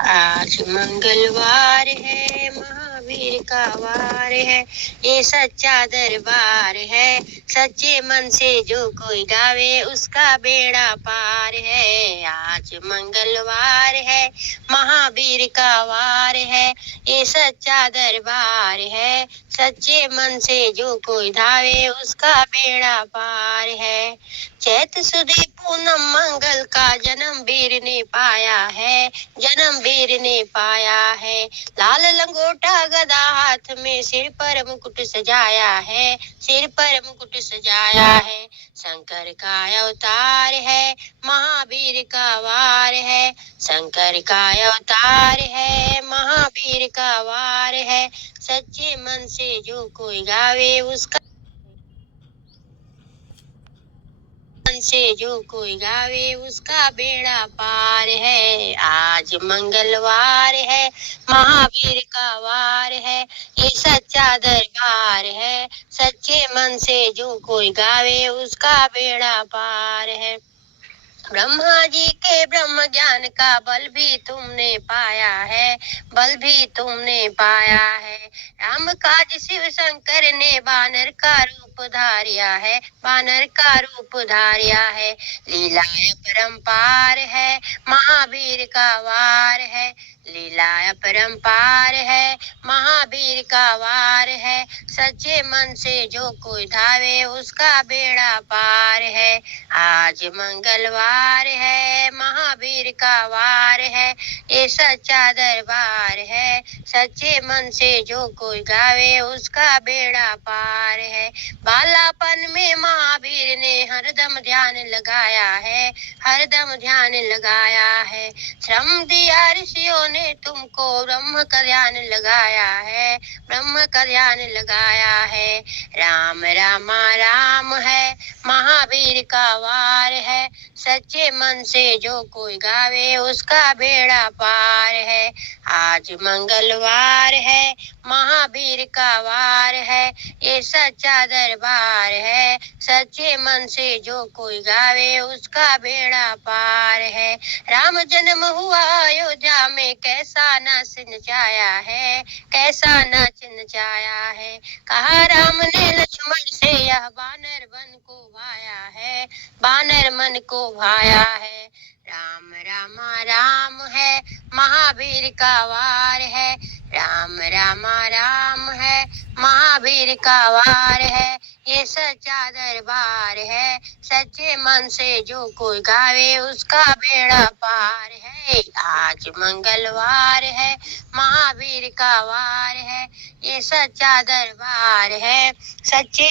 आज मंगलवार है, महावीर का वार है, ये सच्चा दरबार है। सच्चे मन से जो कोई गावे उसका बेड़ा पार है। आज मंगलवार है, महावीर का वार है, ये सच्चा दरबार है। सच्चे मन से जो कोई धावे उसका बेड़ा पार है। चैत सुदी पूनम मंगल का जन्म वीर ने पाया है, जन्म वीर ने पाया है। लाल लंगोटा गदा हाथ में, सिर पर मुकुट सजाया है, सिर पर मुकुट सजाया है। शंकर का अवतार है, महावीर का वार है, शंकर का अवतार है, महावीर का वार है। सच्चे मन से जो कोई गावे उसका मन से जो कोई गावे उसका बेड़ा पार है। आज मंगलवार है, महावीर का वार है, ये सच्चा दरबार है। सच्चे मन से जो कोई गावे उसका बेड़ा पार है। ब्रह्मा जी के ब्रह्म ज्ञान का बल भी तुमने पाया है, बल भी तुमने पाया है। राम काज शिव शंकर ने बानर का रूप धारिया है, बानर का रूप धारिया है। लीलाय परम्पार है, महावीर का वार है, लीलाय परम्पार है, महावीर का वार है। सच्चे मन से जो कोई धावे उसका बेड़ा पार है। आज मंगलवार है, महावीर का वार है, ये सच्चा दरबार है। सच्चे मन से जो कोई गावे उसका बेड़ा पार है। बालापन में महावीर ने हरदम ध्यान लगाया है, हरदम ध्यान लगाया है। श्रम दिया ऋषियों ने तुमको, ब्रह्म का ध्यान लगाया है, ब्रह्म का ध्यान लगाया है। राम रामा राम है, महावीर का वार है। सच्चे मन से जो कोई गावे उसका बेड़ा पार है। आज मंगलवार है, महावीर का वार है, ये सच्चा दरबार है। सच्चे मन से जो कोई गावे उसका बेड़ा पार है। राम जन्म हुआ अयोध्या में, कैसा नाच नचाया है, कैसा नाच नचाया है। कहा राम ने लक्ष्मण से, यह बानर मन को भाया है, बानर मन को भाया है। राम रामा राम है, महावीर का वार है, राम रामा राम है, महावीर का वार है, ये सच्चा दरबार है। सच्चे मन से जो कोई गावे उसका बेड़ा पार है। आज मंगलवार है, महावीर का वार है, ये सच्चा दरबार है। सच्चे